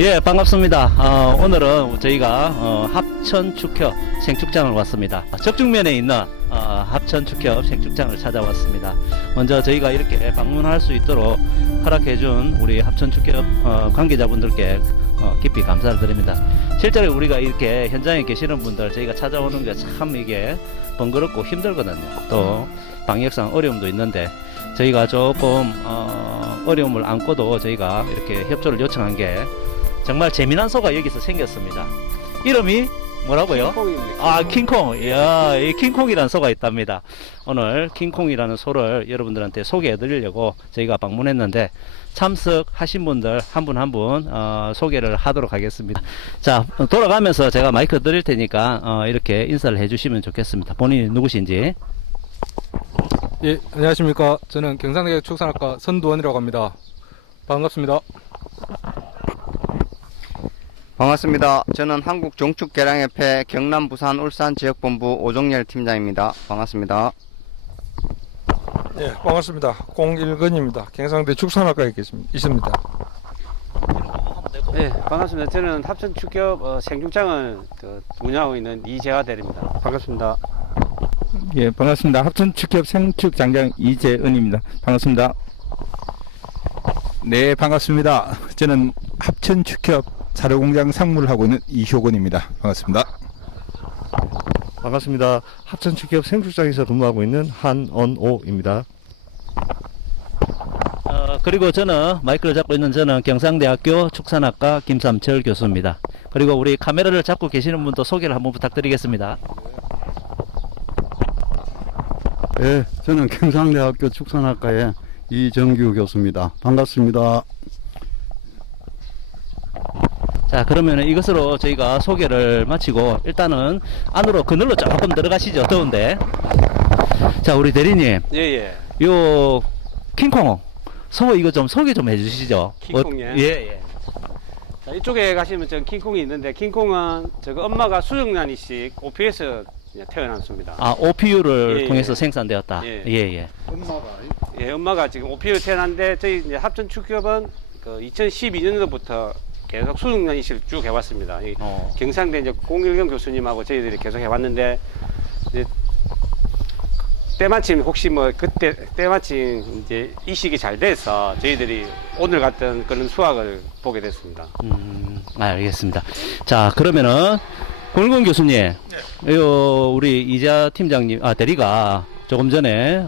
예, 반갑습니다. 오늘은 저희가 합천축협 생축장을 왔습니다. 적중면에 있는 합천축협 생축장을 찾아왔습니다. 먼저 저희가 이렇게 방문할 수 있도록 허락해준 우리 합천축협 관계자분들께 깊이 감사를 드립니다. 실제로 우리가 이렇게 현장에 계시는 분들 저희가 찾아오는 게 참 이게 번거롭고 힘들거든요. 또 방역상 어려움도 있는데 저희가 조금 어려움을 안고도 저희가 이렇게 협조를 요청한 게 정말 재미난 소가 여기서 생겼습니다. 이름이 뭐라고요? 킹콩입니다. 킹콩. 이야, 이 킹콩이라는 소가 있답니다. 오늘 킹콩이라는 소를 여러분들한테 소개해 드리려고 저희가 방문했는데 참석하신 분들 한 분 한 분 소개를 하도록 하겠습니다. 자, 돌아가면서 제가 마이크 드릴 테니까 이렇게 인사를 해 주시면 좋겠습니다. 본인이 누구신지. 예, 안녕하십니까. 저는 경상대 축산학과 선두원이라고 합니다. 반갑습니다. 반갑습니다. 저는 한국종축계량협회 경남, 부산, 울산 지역본부 오종열 팀장입니다. 반갑습니다. 예, 반갑습니다. 공일근입니다. 경상대 축산학과에 있습니다. 네, 반갑습니다. 저는 합천축협 생육장을 운영하고 있는 이재화 대리입니다. 반갑습니다. 예, 반갑습니다. 합천축협 생축장장 이재은입니다. 반갑습니다. 네, 반갑습니다. 저는 합천축협 사료공장 상무를 하고 있는 이효건입니다. 반갑습니다. 반갑습니다. 합천축협 생축장에서 근무하고 있는 한언오입니다. 그리고 저는 마이크를 잡고 있는 저는 경상대학교 축산학과 김삼철 교수입니다. 그리고 우리 카메라를 잡고 계시는 분도 소개를 한번 부탁드리겠습니다. 네, 저는 경상대학교 축산학과의 이정규 교수입니다. 반갑습니다. 자, 그러면 이것으로 저희가 소개를 마치고 일단은 안으로 그늘로 조금 들어가시죠. 더운데. 자, 우리 대리님. 예. 요 킹콩 소 이거 좀 소개 좀 해주시죠. 킹콩이요? 예. 자, 이쪽에 가시면 저 킹콩이 있는데 킹콩은 저거 엄마가 수정란이식 OP에서 태어났습니다. OPU를 예, 통해서 예. 생산되었다. 예. 엄마가 지금 OPU 태어났는데 저희 이제 합천축협은 그 2012년도부터 계속 수정란이식을 쭉 해왔습니다. 경상대 이제 공일경 교수님하고 저희들이 계속 해왔는데 이제 때마침 혹시 뭐 그때 때마침 이제 이식이 잘 돼서 저희들이 오늘 갔던 그런 수확을 보게 됐습니다. 알겠습니다. 자, 그러면은 공일근 교수님, 요 우리 이자 팀장님, 대리가 조금 전에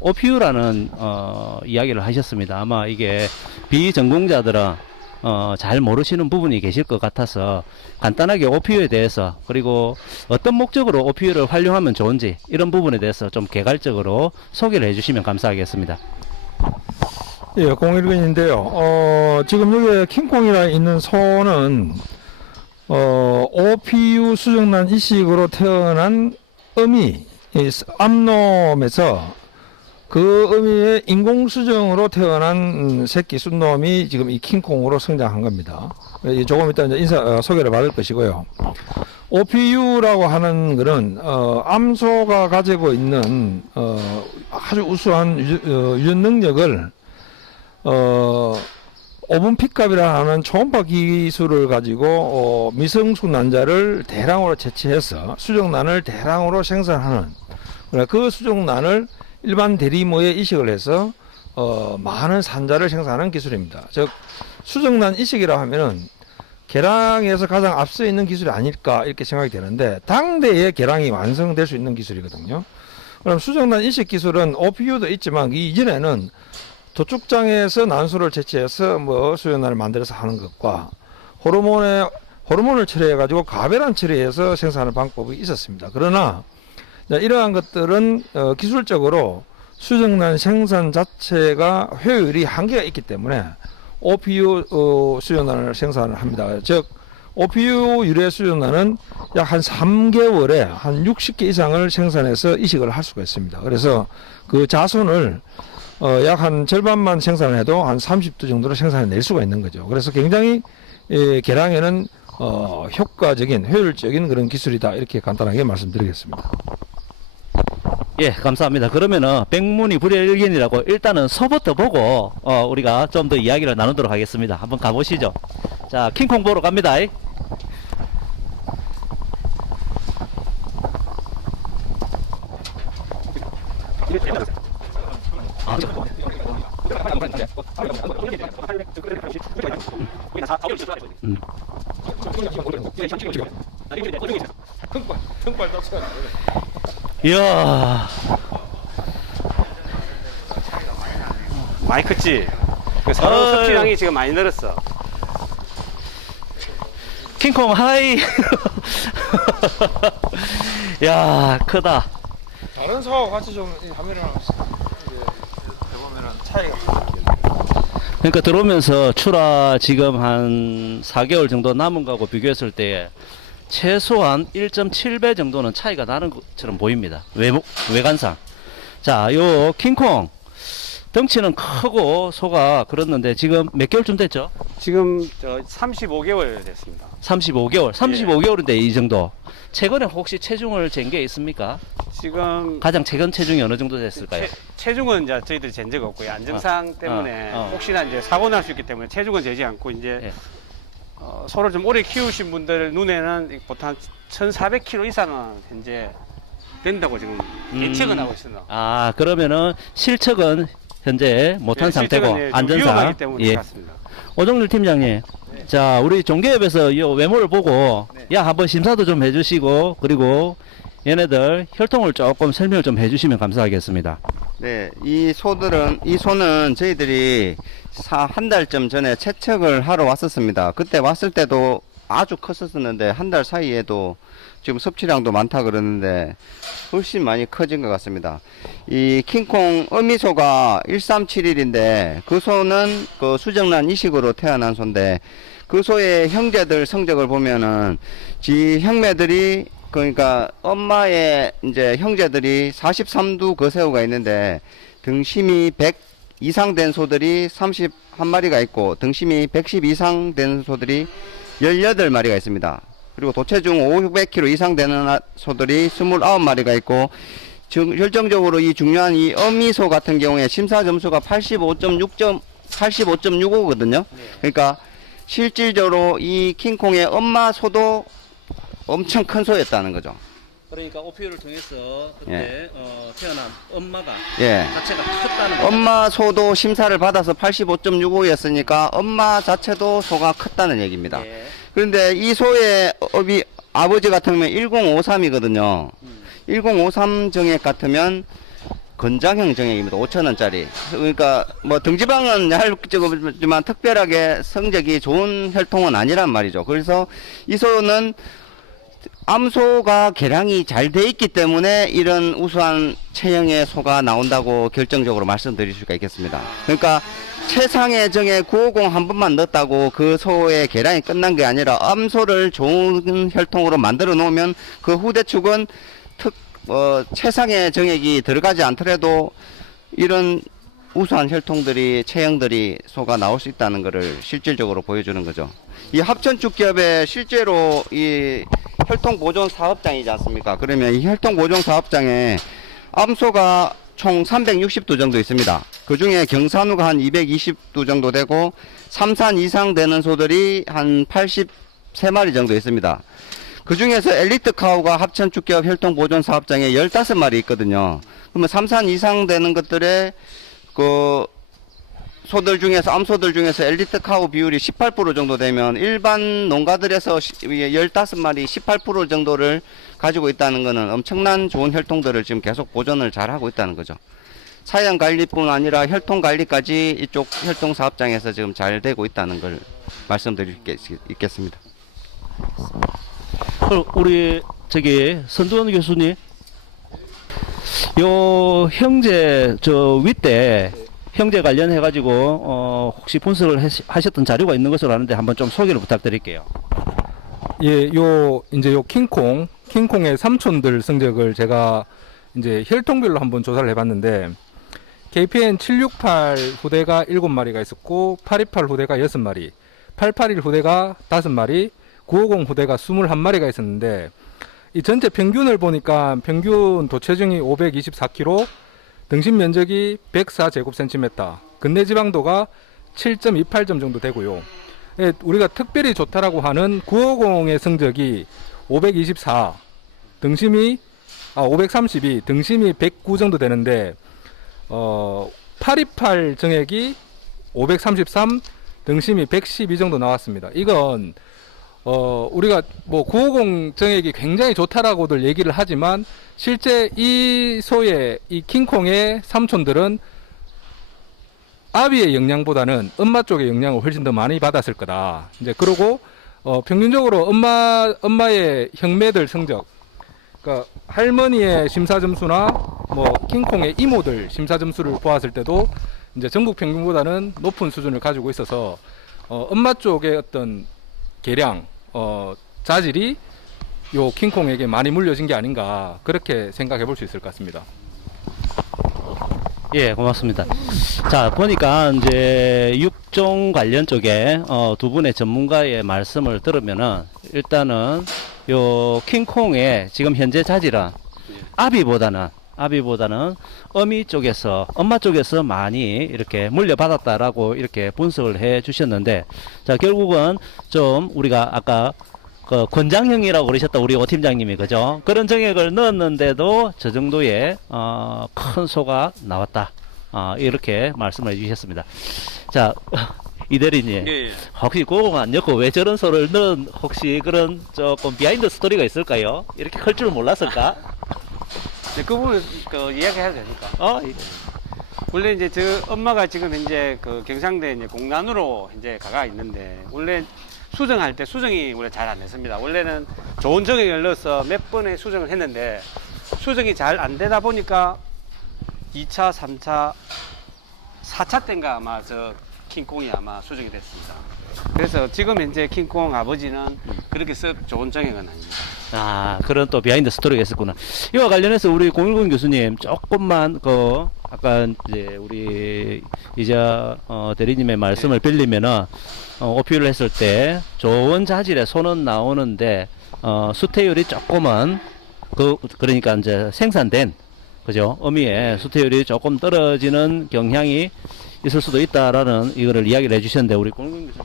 OPU라는 이야기를 하셨습니다. 아마 이게 비전공자들은 잘 모르시는 부분이 계실 것 같아서 간단하게 OPU에 대해서 그리고 어떤 목적으로 OPU를 활용하면 좋은지 이런 부분에 대해서 좀 개괄적으로 소개를 해주시면 감사하겠습니다. 예, 공일근인데요. 지금 여기 킹콩이라 있는 소는 OPU 수정란 이식으로 태어난 어미, 암놈에서 그 어미의 인공수정으로 태어난 새끼 순놈이 지금 이 킹콩으로 성장한 겁니다. 조금 이따 이제 소개를 받을 것이고요. OPU라고 하는 것은 암소가 가지고 있는 아주 우수한 유전 능력을 오븐 픽업이라 하는 초음파 기술을 가지고 미성숙 난자를 대량으로 채취해서 수정란을 대량으로 생산하는, 그 수정란을 일반 대리모에 이식을 해서 많은 산자를 생산하는 기술입니다. 즉 수정란 이식이라 하면은 계량에서 가장 앞서 있는 기술이 아닐까 이렇게 생각이 되는데 당대에 계량이 완성될 수 있는 기술이거든요. 그럼 수정란 이식 기술은 OPU도 있지만 이 이전에는 도축장에서 난수를 채취해서 수정란을 만들어서 하는 것과 호르몬을 처리해 가지고 가배란 처리해서 생산하는 방법이 있었습니다. 그러나 이러한 것들은 기술적으로 수정란 생산 자체가 효율이 한계가 있기 때문에 OPU 수정란을 생산을 합니다. 즉 OPU 유래 수정란은 약 한 3개월에 한 60개 이상을 생산해서 이식을 할 수가 있습니다. 그래서 그 자손을 약 한 절반만 생산을 해도 한 30도 정도로 생산해낼 수가 있는 거죠. 그래서 굉장히 계량에는 효과적인 효율적인 그런 기술이다 이렇게 간단하게 말씀드리겠습니다. 예, 감사합니다. 그러면은 백문이 불여일견이라고 일단은 소부터 보고 우리가 좀 더 이야기를 나누도록 하겠습니다. 한번 가보시죠. 자, 킹콩 보러 갑니다. 이야, 많이 컸지? 그 서로 어이. 섭취량이 지금 많이 늘었어. 킹콩 하이. 야, 크다. 다른 소하고 같이 좀 하면은 해보면은 차이가. 그러니까 들어오면서 출하 지금 한 4개월 정도 남은 거하고 비교했을 때 최소한 1.7배 정도는 차이가 나는 것처럼 보입니다. 외관상. 자, 요 킹콩 덩치는 크고 소가 그렇는데 지금 몇 개월쯤 됐죠? 지금 저 35개월 됐습니다. 35개월. 35개월인데 이 정도. 최근에 혹시 체중을 잰 게 있습니까? 지금 가장 최근 체중이 어느 정도 됐을까요? 체중은 이제 저희들이 잰 적 없고요. 안정상 때문에 혹시나 이제 사고 날 수 있기 때문에 체중은 재지 않고 이제 예. 소를 좀 오래 키우신 분들 눈에는 보통 한 1,400kg 이상은 현재 된다고 지금 예측은 하고 있습니다. 아, 그러면은 실측은 현재 못한 상태고 실제로는 좀 안전상. 위험하기 때문에 예. 그렇습니다. 오정률 팀장님, 자, 우리 종교협에서 이 외모를 보고 야, 한번 심사도 좀 해주시고 그리고 얘네들 혈통을 조금 설명을 좀 해주시면 감사하겠습니다. 네, 이 소는 저희들이 한 달쯤 전에 채척을 하러 왔었습니다. 그때 왔을 때도 아주 컸었는데 한 달 사이에도 지금 섭취량도 많다 그러는데 훨씬 많이 커진 것 같습니다. 이 킹콩 어미소가 1371인데 그 소는 그 수정란 이식으로 태어난 소인데 그 소의 형제들 성적을 보면은 지 형매들이 그러니까 엄마의 이제 형제들이 43두 거새우가 있는데 등심이 100 이상 된 소들이 31마리가 있고 등심이 110 이상 된 소들이 18마리가 있습니다. 그리고 도체중 500kg 이상 되는 소들이 29마리가 있고 결정적으로 이 중요한 이 어미소 같은 경우에 심사 점수가 85.65거든요. 그러니까 실질적으로 이 킹콩의 엄마 소도 엄청 큰 소였다는 거죠. 그러니까 오피오를 통해서 그때, 태어난 엄마가 예. 자체가 컸다는 거죠. 엄마 소도 심사를 받아서 85.65였으니까 엄마 자체도 소가 컸다는 얘기입니다. 예. 그런데 이 소의 아버지 같은 경우는 1053이거든요. 1053 정액 같으면 건장형 정액입니다. 5,000원짜리. 그러니까 뭐 등지방은 얇지만 특별하게 성적이 좋은 혈통은 아니란 말이죠. 그래서 이 소는 암소가 개량이 잘 돼 있기 때문에 이런 우수한 체형의 소가 나온다고 결정적으로 말씀드릴 수가 있겠습니다. 그러니까 최상의 정에 950 한 번만 넣었다고 그 소의 개량이 끝난 게 아니라 암소를 좋은 혈통으로 만들어 놓으면 그 후대축은 최상의 정액이 들어가지 않더라도 이런 우수한 혈통들이 체형들이 소가 나올 수 있다는 것을 실질적으로 보여주는 거죠. 이 합천축기업에 실제로 이 혈통보존 사업장이지 않습니까? 그러면 이 혈통보존 사업장에 암소가 총 360두 정도 있습니다. 그 중에 경산우가 한 220두 정도 되고 삼산 이상 되는 소들이 한 83마리 정도 있습니다. 그 중에서 엘리트 카우가 합천축기업 혈통보존 사업장에 15마리 있거든요. 그러면 삼산 이상 되는 것들의 그 소들 중에서 암소들 중에서 엘리트 카우 비율이 18% 정도 되면 일반 농가들에서 15마리 18% 정도를 가지고 있다는 것은 엄청난 좋은 혈통들을 지금 계속 보존을 잘 하고 있다는 거죠. 사양 관리뿐 아니라 혈통 관리까지 이쪽 혈통 사업장에서 지금 잘 되고 있다는 걸 말씀드릴 게 있겠습니다. 우리 선두원 교수님, 요 형제 저 윗대 형제 관련해 가지고 혹시 분석을 하셨던 자료가 있는 것으로 아는데 한번 좀 소개를 부탁드릴게요. 예, 요 킹콩의 삼촌들 성적을 제가 이제 혈통별로 한번 조사를 해봤는데 KPN 768 후대가 7마리가 있었고 828 후대가 6마리, 881 후대가 5마리, 950 후대가 21마리가 있었는데 이 전체 평균을 보니까 평균 도체중이 524kg, 등심 면적이 104제곱cm, 근내 지방도가 7.28점 정도 되고요. 예, 우리가 특별히 좋다라고 하는 950의 성적이 524, 등심이 532, 등심이 109 정도 되는데 828 정액이 533, 등심이 112 정도 나왔습니다. 이건 우리가 뭐 950 정액이 굉장히 좋다라고들 얘기를 하지만 실제 이 소의 이 킹콩의 삼촌들은 아비의 영양보다는 엄마 쪽의 영양을 훨씬 더 많이 받았을 거다. 이제 그러고 평균적으로 엄마의 형매들 성적, 그러니까 할머니의 심사 점수나 뭐 킹콩의 이모들 심사 점수를 보았을 때도 이제 전국 평균보다는 높은 수준을 가지고 있어서 엄마 쪽의 어떤 계량, 자질이 요 킹콩에게 많이 물려진 게 아닌가 그렇게 생각해 볼 수 있을 것 같습니다. 예, 고맙습니다. 자, 보니까 이제 육종 관련 쪽에 두 분의 전문가의 말씀을 들으면은 일단은 요 킹콩의 지금 현재 자질은 아비보다는 어미 쪽에서 엄마 쪽에서 많이 이렇게 물려받았다라고 이렇게 분석을 해 주셨는데, 자, 결국은 좀 우리가 아까 그 권장형이라고 그러셨다 우리 오 팀장님이, 그죠? 그런 정액을 넣었는데도 저 정도의 큰 소가 나왔다, 이렇게 말씀을 해주셨습니다. 자, 이 대리님, 예. 혹시 그거 안 엮고 왜 저런 소를 넣은 혹시 그런 조금 비하인드 스토리가 있을까요? 이렇게 클 줄 몰랐을까? 네, 그 부분 이야기해도 됩니까? 원래 이제 저 엄마가 지금 현재 그 경상대 이제 공란으로 현재 가가 있는데, 원래 수정할 때 수정이 원래 잘 안 됐습니다. 원래는 좋은 정액을 넣어서 몇 번의 수정을 했는데 수정이 잘 안 되다 보니까 2차, 3차, 4차 때인가 아마 저 킹콩이 아마 수정이 됐습니다. 그래서 지금 현재 킹콩 아버지는 그렇게 썩 좋은 정액은 아닙니다. 그런 또 비하인드 스토리가 있었구나. 이와 관련해서 우리 010 교수님 조금만 아까 이제 우리 이자 대리님의 말씀을 빌리면은 오피를 했을 때 좋은 자질의 소는 나오는데 수태율이 조금은 그러니까 이제 생산된, 그죠? 어미의 수태율이 조금 떨어지는 경향이 있을 수도 있다라는 이거를 이야기를 해주셨는데, 우리 010 교수님께서.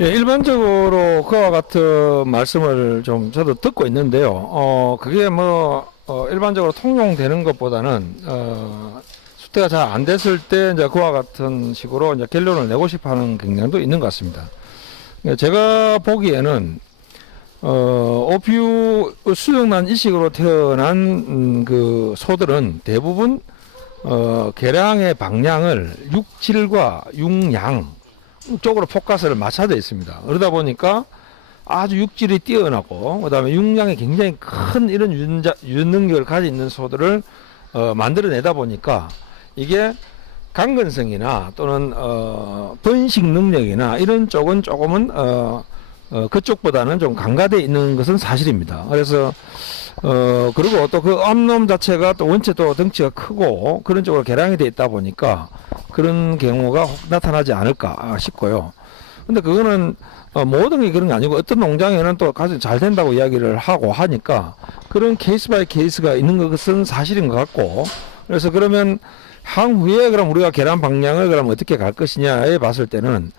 예, 일반적으로 그와 같은 말씀을 좀 저도 듣고 있는데요. 그게 뭐 일반적으로 통용되는 것보다는 수태가 잘 안 됐을 때 이제 그와 같은 식으로 이제 결론을 내고 싶어하는 경향도 있는 것 같습니다. 제가 보기에는 오피유 수정란 이식으로 태어난 그 소들은 대부분 계량의 방향을 육질과 육양 쪽으로 포커스를 맞춰져 있습니다. 그러다 보니까 아주 육질이 뛰어나고 그다음에 육량이 굉장히 큰 이런 윤 능력을 가지고 있는 소들을 만들어내다 보니까 이게 강건성이나 또는 번식 능력이나 이런 쪽은 조금은 그쪽보다는 좀 강화되어 있는 것은 사실입니다. 그래서 그리고 또 그 암놈 자체가 또 원체 또 덩치가 크고 그런 쪽으로 개량이 되어 있다 보니까 그런 경우가 나타나지 않을까 싶고요. 근데 그거는 모든 게 그런 게 아니고 어떤 농장에는 또 가장 잘 된다고 이야기를 하고 하니까 그런 케이스 바이 케이스가 있는 것은 사실인 것 같고, 그래서 그러면 향후에 그럼 우리가 계란 방향을 그럼 어떻게 갈 것이냐에 봤을 때는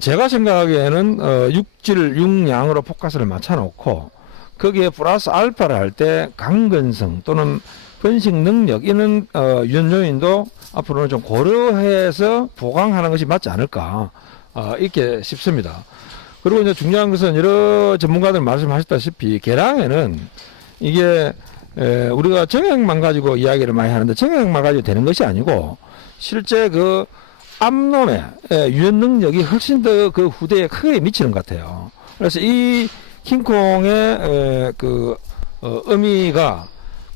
제가 생각하기에는 육질, 육량으로 포커스를 맞춰 놓고 거기에 플러스 알파를 할 때 강건성 또는 번식 능력 이런 요인도 앞으로는 좀 고려해서 보강하는 것이 맞지 않을까 이렇게 싶습니다. 그리고 이제 중요한 것은 여러 전문가들 말씀하셨다시피 계량에는 이게 우리가 정액만 가지고 이야기를 많이 하는데 정액만 가지고 되는 것이 아니고 실제 그 암놈의 유연 능력이 훨씬 더 그 후대에 크게 미치는 것 같아요. 그래서 이 킹콩의 그 어미가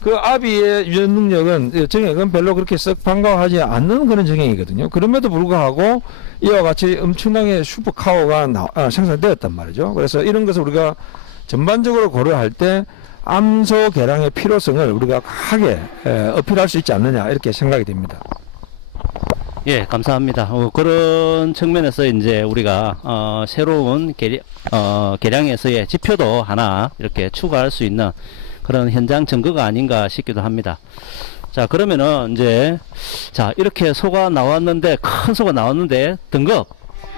그 아비의 유연 능력은 정액은 별로 그렇게 썩 반가워하지 않는 그런 정액이거든요. 그럼에도 불구하고 이와 같이 엄청나게 슈퍼카우가 생산되었단 말이죠. 그래서 이런 것을 우리가 전반적으로 고려할 때 암소 개량의 필요성을 우리가 강하게 어필할 수 있지 않느냐 이렇게 생각이 됩니다. 예, 감사합니다. 그런 측면에서 이제 우리가 새로운 계량에서의 지표도 하나 이렇게 추가할 수 있는 그런 현장 증거가 아닌가 싶기도 합니다. 자, 그러면은 이제 자, 이렇게 소가 나왔는데 큰 소가 나왔는데 등급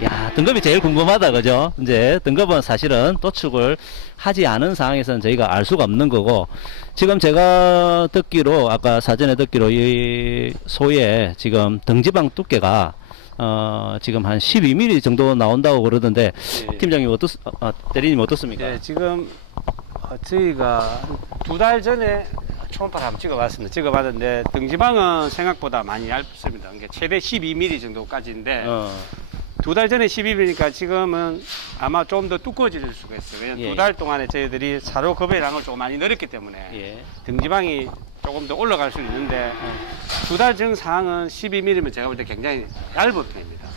야, 등급이 제일 궁금하다, 그죠? 이제 등급은 사실은 도축을 하지 않은 상황에서는 저희가 알 수가 없는 거고, 지금 제가 듣기로, 아까 사전에 듣기로 이 소의 지금 등지방 두께가 지금 한 12mm 정도 나온다고 그러던데, 예. 팀장님 대리님 어떻습니까? 네, 지금 저희가 2달 전에 초음파를 한번 찍어봤습니다. 찍어봤는데 등지방은 생각보다 많이 얇습니다. 그러니까 최대 12mm 정도까지인데 2달 전에 12mm니까 지금은 아마 좀 더 두꺼워질 수가 있어요. 왜냐면 예. 2달 동안에 저희들이 사료 급여량을 좀 많이 늘었기 때문에 예. 등지방이 조금 더 올라갈 수 있는데 2달 전 상황은 12mm면 제가 볼 때 굉장히 얇은 편입니다.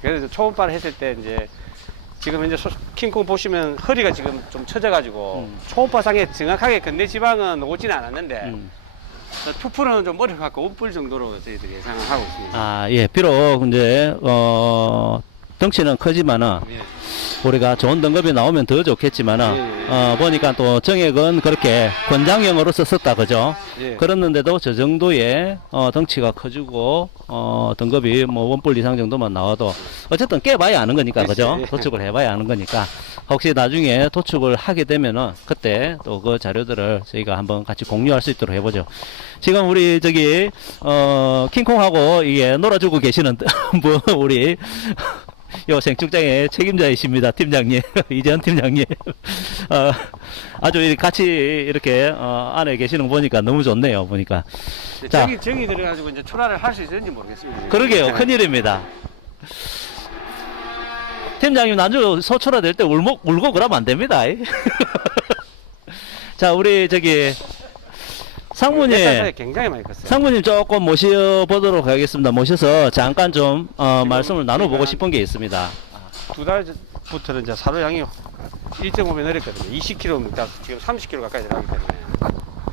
그래서 초음파를 했을 때 이제 지금 현재 킹콩 보시면 허리가 지금 좀 처져가지고 초음파상에 정확하게 근대 지방은 오지는 않았는데 투풀은 좀 머리를 갖고 5불 정도로 저희들이 예상을 하고 있습니다. 아, 예. 비록 이제 덩치는 크지만은 예. 우리가 좋은 등급이 나오면 더 좋겠지만은 보니까 또 정액은 그렇게 권장형으로서 썼다, 그죠? 예. 그랬는데도 저 정도의 덩치가 커지고 등급이 뭐 원뿔 이상 정도만 나와도 어쨌든 깨봐야 아는 거니까, 그죠? 예. 도축을 해봐야 아는 거니까 혹시 나중에 도축을 하게 되면은 그때 또 그 자료들을 저희가 한번 같이 공유할 수 있도록 해보죠. 지금 우리 저기 킹콩하고 이게 놀아주고 계시는 뭐 우리 요 생축장의 책임자이십니다, 팀장님. 이재현 팀장님. 아주 같이 이렇게 안에 계시는 거 보니까 너무 좋네요, 보니까. 자. 정이 들어가지고 이제 출하를 할 수 있을지 모르겠습니다. 그러게요, 큰일입니다. 팀장님 나중에 소출화 될 때 울고 그러면 안 됩니다. 자, 우리 저기 상무님. 굉장히 많이 컸어요. 상무님 조금 모셔보도록 하겠습니다. 모셔서 잠깐 좀 말씀을 나눠보고 싶은 게 있습니다. 2달 전부터는 이제 사료량이 1.5배 늘었거든요. 20kg입니다. 지금 30kg 가까이 들어가기 때문에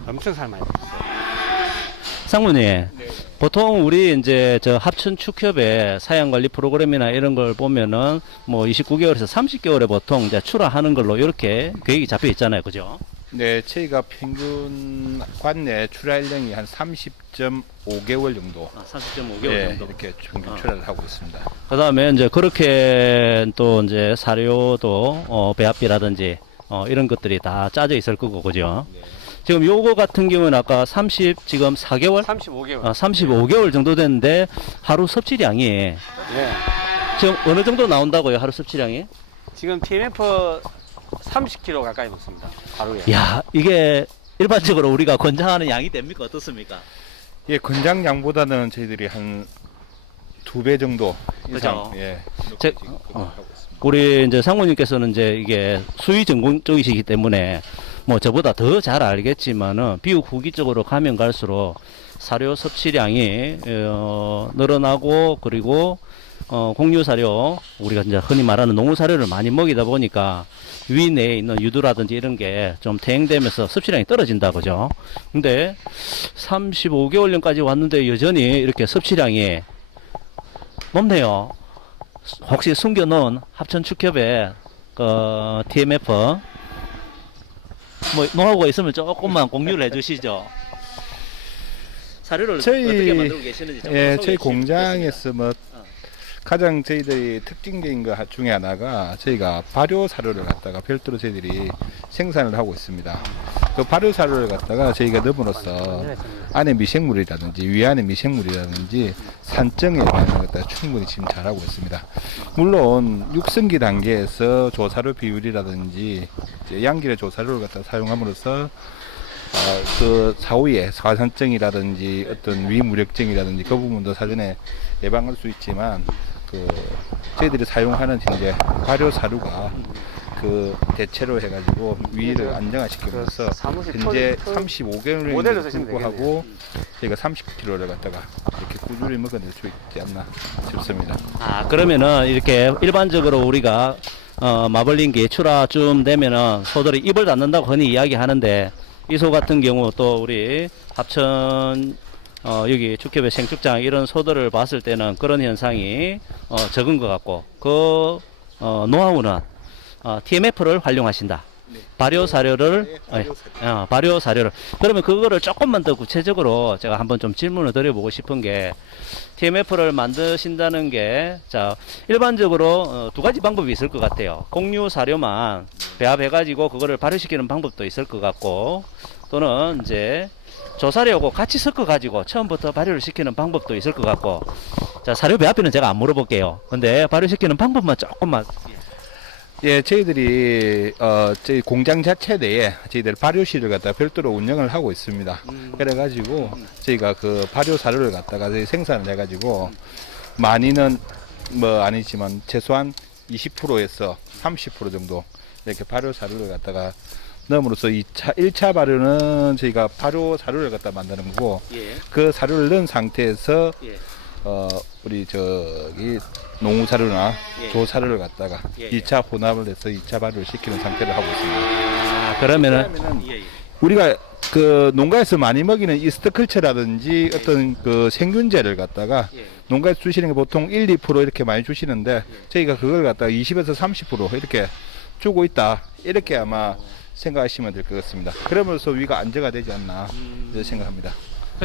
엄청 살 많이 컸어요. 상무님, 보통 우리 이제 저 합천 축협의 사양 관리 프로그램이나 이런 걸 보면은 뭐 29개월에서 30개월에 보통 이제 출하하는 걸로 이렇게 계획이 잡혀 있잖아요, 그죠? 네, 저희가 평균 관내 출하일량이 한 30.5개월 정도. 30.5개월 예, 정도. 이렇게 평균 출하를 하고 있습니다. 그 다음에 이제 그렇게 또 이제 사료도 배합비라든지 이런 것들이 다 짜져 있을 거고, 그죠? 지금 요거 같은 경우는 아까 지금 4개월? 35개월. 35개월 정도 됐는데 하루 섭취량이 예. 지금 어느 정도 나온다고요, 하루 섭취량이? 지금 TMF 30kg 가까이 먹습니다. 하루에. 야, 이게 일반적으로 우리가 권장하는 양이 됩니까? 어떻습니까? 예, 권장량보다는 저희들이 한 2배 정도 이상 그죠? 예, 제- 지금 어. 하고 있습니다. 우리 이제 상무님께서는 이제 이게 수의 전공 쪽이시기 때문에 뭐 저보다 더 잘 알겠지만은 비육 후기 쪽으로 가면 갈수록 사료 섭취량이 늘어나고 그리고 공유 사료 우리가 이제 흔히 말하는 농우 사료를 많이 먹이다 보니까 위 내에 있는 유두라든지 이런 게 좀 퇴행되면서 섭취량이 떨어진다, 그죠? 근데 35개월령까지 왔는데 여전히 이렇게 섭취량이 높네요. 혹시 숨겨놓은 합천축협의 TMF 뭐 노하우가 있으면 조금만 공유를 해주시죠. 사료를 어떻게 만들고 계시는지 좀 예, 소개해 저희 주시면 공장에서 뭐 가장 저희들이 특징적인 것 중에 하나가 저희가 발효 사료를 갖다가 별도로 저희들이 생산을 하고 있습니다. 그 발효 사료를 갖다가 저희가 넣음으로써 안에 미생물이라든지 위안의 미생물이라든지 산증에 관한 것들 충분히 지금 잘하고 있습니다. 물론 육성기 단계에서 조사료 비율이라든지 이제 양질의 조사료를 갖다 사용함으로써 그 사후에 사산증이라든지 어떤 위무력증이라든지 그 부분도 사전에 예방할 수 있지만 그 저희들이 사용하는 이제 발효 사료가 그 대체로 해가지고 위를 안정화시키면서 사무실 현재 모델로 35개월을 쓰시면 불구하고 저희가 30kg를 갖다가 이렇게 꾸준히 먹어낼 수 있지 않나 싶습니다. 그러면은 이렇게 일반적으로 우리가 마블링기 출하쯤 되면은 소들이 입을 닫는다고 흔히 이야기하는데 이 소 같은 경우 또 우리 합천 여기 축협의 생축장 이런 소들을 봤을 때는 그런 현상이 적은 것 같고 그 노하우는 TMF를 활용하신다. 발효 사료를 발효 사료를 그러면 그거를 조금만 더 구체적으로 제가 한번 좀 질문을 드려보고 싶은 게 TMF를 만드신다는 게 자 일반적으로 두 가지 방법이 있을 것 같아요. 공유 사료만 배합해가지고 그거를 발효시키는 방법도 있을 것 같고 또는 이제 조사료하고 같이 섞어가지고 처음부터 발효를 시키는 방법도 있을 것 같고 자 사료 배합비는 제가 안 물어볼게요. 근데 발효시키는 방법만 조금만 예, 저희들이 저희 공장 자체 내에 저희들 발효실을 갖다 별도로 운영을 하고 있습니다. 그래가지고 저희가 그 발효 사료를 갖다가 저희 생산을 해가지고 많이는 뭐 아니지만 최소한 20%에서 30% 정도 이렇게 발효 사료를 갖다가 넣음으로써 1차 발효는 저희가 발효 사료를 갖다 만드는 거고 그 사료를 넣은 상태에서 우리 저기 농우 사료나 조 사료를 갖다가 2차 혼합을 해서 2차 발효를 시키는 상태를 하고 있습니다. 그러면은 우리가 그 농가에서 많이 먹이는 이스트컬처라든지 어떤 그 생균제를 갖다가 농가에서 주시는 게 보통 1, 2% 이렇게 많이 주시는데 저희가 그걸 갖다가 20에서 30% 이렇게 주고 있다. 이렇게 아마 생각하시면 될 것 같습니다. 그러면서 위가 안정화 되지 않나 이렇게 생각합니다.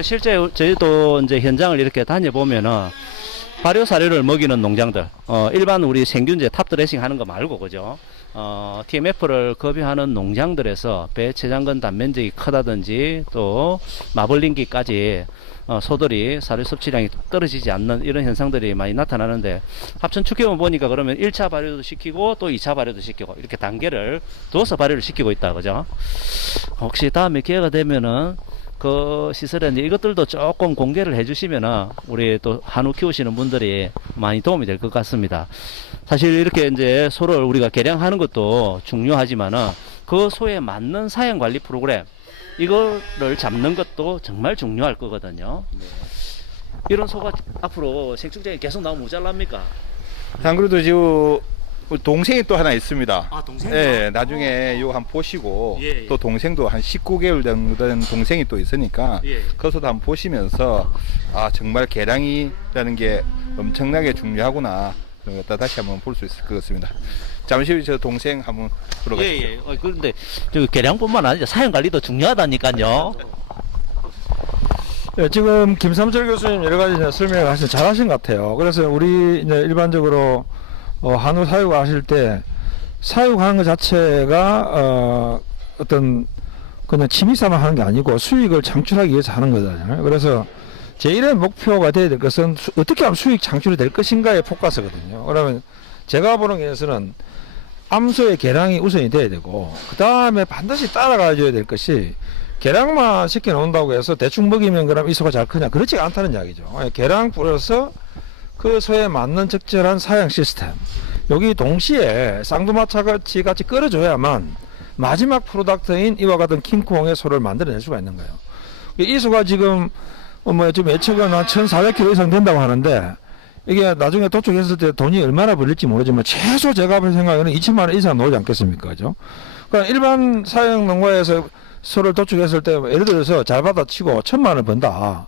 실제 저희도 이제 현장을 이렇게 다녀보면은 발효 사료를 먹이는 농장들, 일반 우리 생균제 탑드레싱 하는 거 말고, 그죠? TMF를 급여하는 농장들에서 배 체장근 단면적이 크다든지 또 마블링기까지 소들이 사료 섭취량이 떨어지지 않는 이런 현상들이 많이 나타나는데 합천 축협은 보니까 그러면 1차 발효도 시키고 또 2차 발효도 시키고 이렇게 단계를 두어서 발효를 시키고 있다, 그죠? 혹시 다음에 기회가 되면은 그 시설에 이제 이것들도 조금 공개를 해주시면은 우리 또 한우 키우시는 분들이 많이 도움이 될 것 같습니다. 사실 이렇게 이제 소를 우리가 개량하는 것도 중요하지만은 그 소에 맞는 사양 관리 프로그램 이거를 잡는 것도 정말 중요할 거거든요. 이런 소가 앞으로 생축장에 계속 나오면 모자랍니까? 안 그래도 지금 동생이 또 하나 있습니다. 아, 동생이요? 예, 나중에 요 한번 보시고 예, 예. 또 동생도 한 19개월 정도 된 동생이 또 있으니까 예. 그것도 한번 보시면서 아 정말 개량이라는 게 엄청나게 중요하구나 그런 것도 다시 한번 볼 수 있을 것 같습니다. 잠시 후 저 동생 한번 보러 가시죠. 예. 그런데 저 개량뿐만 아니라 사양 관리도 중요하다니까요. 예, 지금 김삼철 교수님 여러 가지 이제 설명을 하신 잘하신 것 같아요. 그래서 우리 이제 일반적으로 한우 사육하실 때 사육하는 것 자체가 어떤 그냥 취미삼아 하는 게 아니고 수익을 창출하기 위해서 하는 거잖아요. 그래서 제1의 목표가 돼야 될 것은 어떻게 하면 수익 창출이 될 것인가에 포커스거든요. 그러면 제가 보는 게에서는 암소의 개량이 우선이 돼야 되고 그 다음에 반드시 따라가 줘야 될 것이 개량만 시켜 놓는다고 해서 대충 먹이면 그럼 이 소가 잘 크냐 그렇지 않다는 이야기죠. 개량 뿌려서 그 소에 맞는 적절한 사양 시스템 여기 동시에 쌍두마차같이 같이 끌어줘야만 마지막 프로덕트인 이와 같은 킹콩의 소를 만들어낼 수가 있는 거예요. 이 소가 지금 좀 예측은 한 1,400kg 이상 된다고 하는데 이게 나중에 도축했을 때 돈이 얼마나 벌릴지 모르지만 최소 제가 볼 생각에는 2천만 원 이상 나오지 않겠습니까? 그죠? 그러니까 일반 사육 농가에서 소를 도축했을 때 예를 들어서 잘 받아치고 1,000만 원 번다.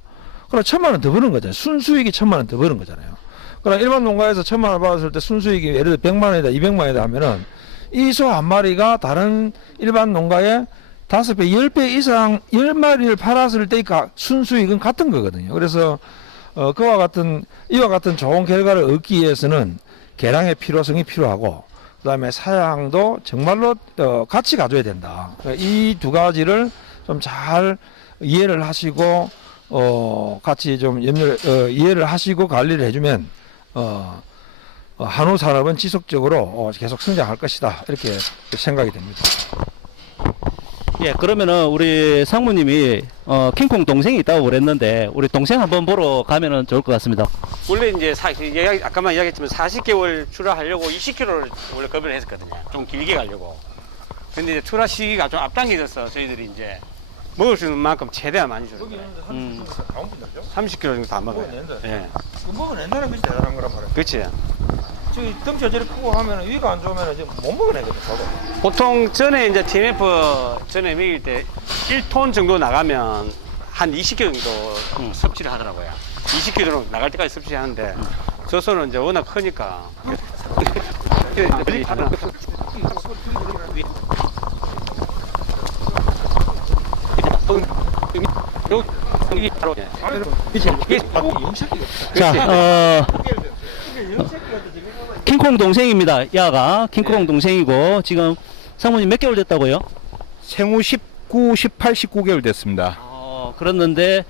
그럼 1,000만 원 더 버는 거잖아요. 순수익이 1,000만 원 더 버는 거잖아요. 그럼 일반 농가에서 1,000만 원 받았을 때 순수익이 예를 들어 100만 원이다, 200만 원이다 하면은 이 소 한 마리가 다른 일반 농가의 5배, 10배 이상 10마리를 팔았을 때 순수익은 같은 거거든요. 그래서 이와 같은 좋은 결과를 얻기 위해서는 개량의 필요성이 필요하고 그다음에 사양도 정말로 같이 가져야 된다. 이 두 가지를 좀 잘 이해를 하시고 같이 좀 이해를 하시고 관리를 해주면 한우 산업은 지속적으로 계속 성장할 것이다 이렇게 생각이 됩니다. 예, 그러면은 우리 상무님이 킹콩 동생이 있다고 그랬는데 우리 동생 한번 보러 가면은 좋을 것 같습니다. 원래 이제 아까만 이야기했지만 40개월 출하하려고 20kg를 원래 급여를 했었거든요. 좀 길게 가려고. 근데 이제 출하 시기가 좀 앞당겨져서 저희들이 이제 먹을 수 있는 만큼 최대한 많이 줘요. 30kg 정도 다 먹어요. 예. 먹어낸다는 것이 대단한 거란 말이에요. 그렇지. 저기 덩치가 저리 크고 하면 위가 안 좋으면 이제 못 먹어내거든. 보통 전에 이제 TMF 전에 먹일 때 1톤 정도 나가면 한 20kg 정도 섭취를 하더라고요. 20kg 나갈 때까지 섭취하는데 저 소는 이제 워낙 크니까. 여기 바로 자, 킹콩 동생입니다. 야가 킹콩 동생이고 지금 상무님 몇 개월 됐다고요? 생후 18, 19개월 됐습니다. 그랬는데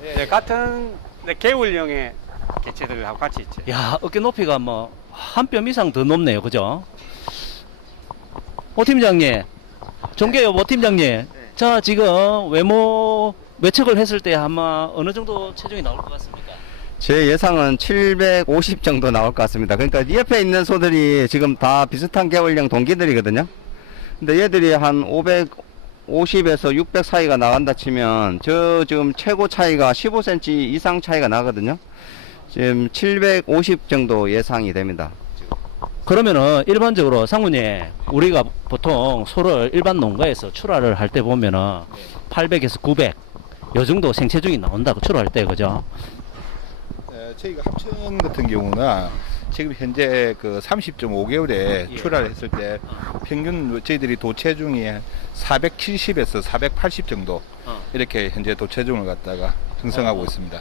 네, 같은 개울형의 개체들하고 같이 있죠. 야, 어깨 높이가 뭐 한 뼘 이상 더 높네요. 그죠? 오 팀장님. 종계요, 오 팀장님. 자, 지금 외모 외측을 했을 때 아마 어느 정도 체중이 나올 것 같습니까? 제 예상은 750 정도 나올 것 같습니다. 그러니까 이 옆에 있는 소들이 지금 다 비슷한 개월령 동기들이거든요. 근데 얘들이 한 550에서 600 사이가 나간다 치면 저 지금 최고 차이가 15cm 이상 차이가 나거든요. 지금 750 정도 예상이 됩니다. 그러면은 일반적으로 상무님, 우리가 보통 소를 일반 농가에서 출하를 할 때 보면은 800에서 900 요 정도 생체중이 나온다고 출하할 때, 그죠? 저희가 합천 같은 경우는 지금 현재 그 30.5개월에 출하를 했을 때 평균 저희들이 도체중이 470에서 480 정도 이렇게 현재 도체중을 갖다가 형성하고 있습니다.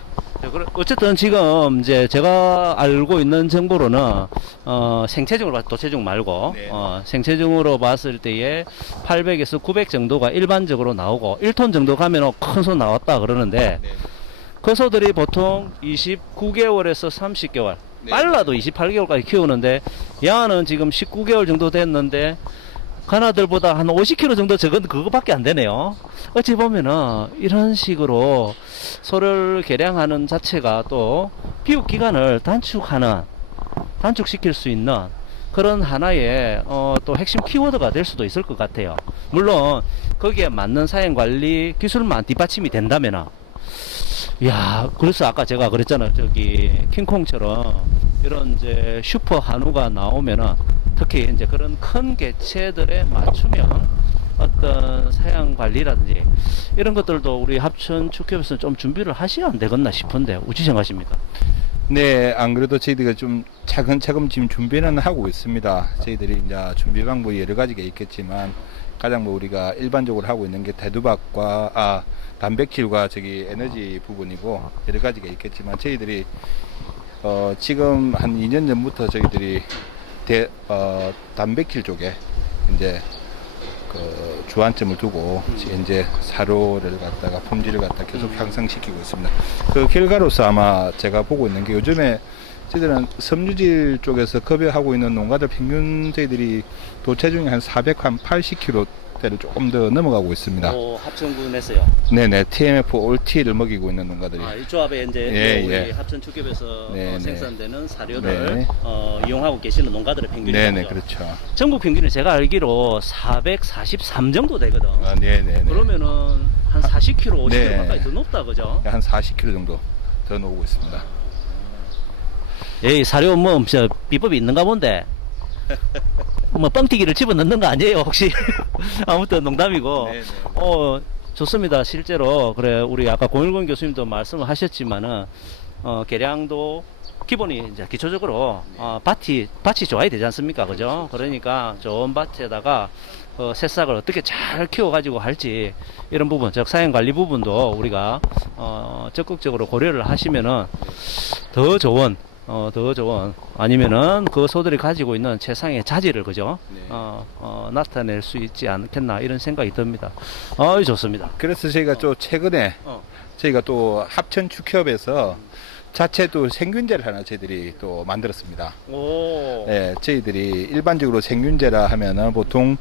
어쨌든 지금 이제 제가 알고 있는 정보로는 생체중으로 봤을 때 도체중 말고 네. 생체중으로 봤을 때에 800에서 900 정도가 일반적으로 나오고 1톤 정도 가면 큰 소 나왔다 그러는데 네. 그 소들이 보통 29개월에서 30개월 네. 빨라도 28개월까지 키우는데 야는 지금 19개월 정도 됐는데 가나들보다 한 50kg 정도 적은 그거밖에 안 되네요. 어찌 보면은 이런 식으로 소를 개량하는 자체가 또 비육 기간을 단축시킬 수 있는 그런 하나의 또 핵심 키워드가 될 수도 있을 것 같아요. 물론 거기에 맞는 사행 관리 기술만 뒷받침이 된다면은 야, 그래서 아까 제가 그랬잖아요. 저기 킹콩처럼 이런 이제 슈퍼 한우가 나오면은 특히 이제 그런 큰 개체들에 맞추면 어떤 사양 관리라든지 이런 것들도 우리 합천 축협에서 좀 준비를 하셔야 안 되겠나 싶은데 어찌 생각하십니까? 네, 안 그래도 저희들이 좀 차근차근 지금 준비는 하고 있습니다. 저희들이 이제 준비 방법이 여러 가지가 있겠지만 가장 뭐 우리가 일반적으로 하고 있는 게 대두박과 단백질과 저기 에너지 부분이고 여러 가지가 있겠지만 저희들이 지금 한 2년 전부터 저희들이 단백질 쪽에 이제 그 주안점을 두고 이제 사료를 갖다가 품질을 갖다 계속 향상시키고 있습니다. 그 결과로서 아마 제가 보고 있는 게 요즘에 저희들은 섬유질 쪽에서 급여하고 있는 농가들 평균 저희들이 도체중이 한 480kg대를 조금 더 넘어가고 있습니다. 합천군에서요. 네네, TMF 올T를 먹이고 있는 농가들이. 이 조합에 이제 예, 우리 예. 합천 축협에서 네, 생산되는 사료를 네. 이용하고 계시는 농가들의 평균이죠. 네네, 그렇죠. 전국 평균이 제가 알기로 443 정도 되거든. 네네네. 그러면은 한 40kg, 50kg 네. 가까이 더 높다, 그죠? 한 40kg 정도 더 나오고 있습니다. 에이, 사료 뭐 진짜 비법이 있는가 본데. 뭐 뻥튀기를 집어넣는 거 아니에요, 혹시? 아무튼 농담이고. 네네. 좋습니다. 실제로 그래 우리 아까 공일권 교수님도 말씀을 하셨지만은 개량도 기본이 이제 기초적으로 밭이 좋아야 되지 않습니까, 그죠? 그러니까 좋은 밭에다가 새싹을 어떻게 잘 키워가지고 할지 이런 부분, 즉 사행 관리 부분도 우리가 적극적으로 고려를 하시면은 더 좋은 아니면은 그 소들이 가지고 있는 최상의 자질을 그죠? 나타낼 수 있지 않겠나 이런 생각이 듭니다. 좋습니다. 그래서 저희가 또 최근에 저희가 또 합천 축협에서 자체 또 생균제를 하나 저희들이 또 만들었습니다. 오. 네, 저희들이 일반적으로 생균제라 하면은 보통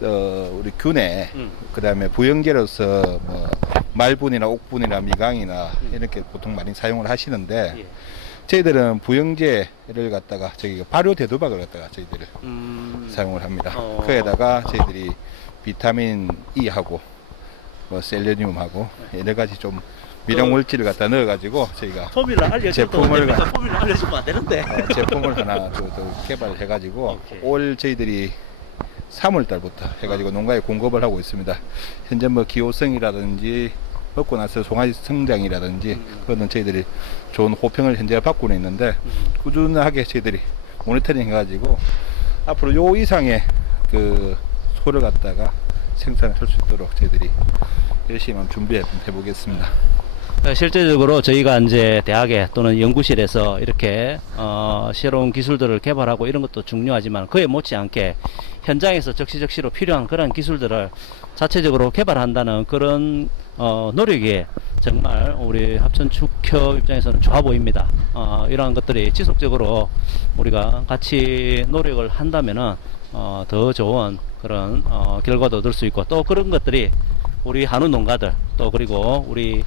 우리 균에 그다음에 부영제로서 뭐 말분이나 옥분이나 미강이나 이렇게 보통 많이 사용을 하시는데 예. 저희들은 부영제를 갖다가 저기 발효 대두박을 갖다가 저희들을 사용을 합니다. 그에다가 저희들이 비타민 E하고 뭐 셀레늄하고 여러 가지 좀 미량 물질을 갖다 넣어가지고 저희가 포뮬러 제품을 포뮬러 알려주면 안 되는데. 제품을 하나 또 개발해가지고 오케이. 올 저희들이 3월 달부터 해가지고 농가에 공급을 하고 있습니다. 현재 뭐 기호성이라든지 먹고 나서 송아지 성장이라든지 그거는 저희들이 좋은 호평을 현재 받고 있는데 꾸준하게 저희들이 모니터링 해가지고 앞으로 요 이상의 그 소를 갖다가 생산을 할 수 있도록 저희들이 열심히 한번 준비해 보겠습니다. 실제적으로 저희가 이제 대학에 또는 연구실에서 이렇게 새로운 기술들을 개발하고 이런 것도 중요하지만 그에 못지않게 현장에서 적시적시로 필요한 그런 기술들을 자체적으로 개발한다는 그런 노력이 정말 우리 합천축협 입장에서는 좋아 보입니다. 이러한 것들이 지속적으로 우리가 같이 노력을 한다면은 더 좋은 그런 결과도 얻을 수 있고 또 그런 것들이 우리 한우 농가들 또 그리고 우리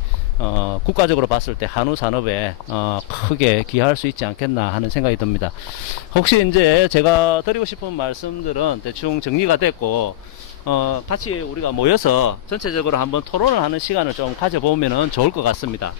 국가적으로 봤을 때 한우 산업에 크게 기여할 수 있지 않겠나 하는 생각이 듭니다. 혹시 이제 제가 드리고 싶은 말씀들은 대충 정리가 됐고 같이 우리가 모여서 전체적으로 한번 토론을 하는 시간을 좀 가져보면은 좋을 것 같습니다.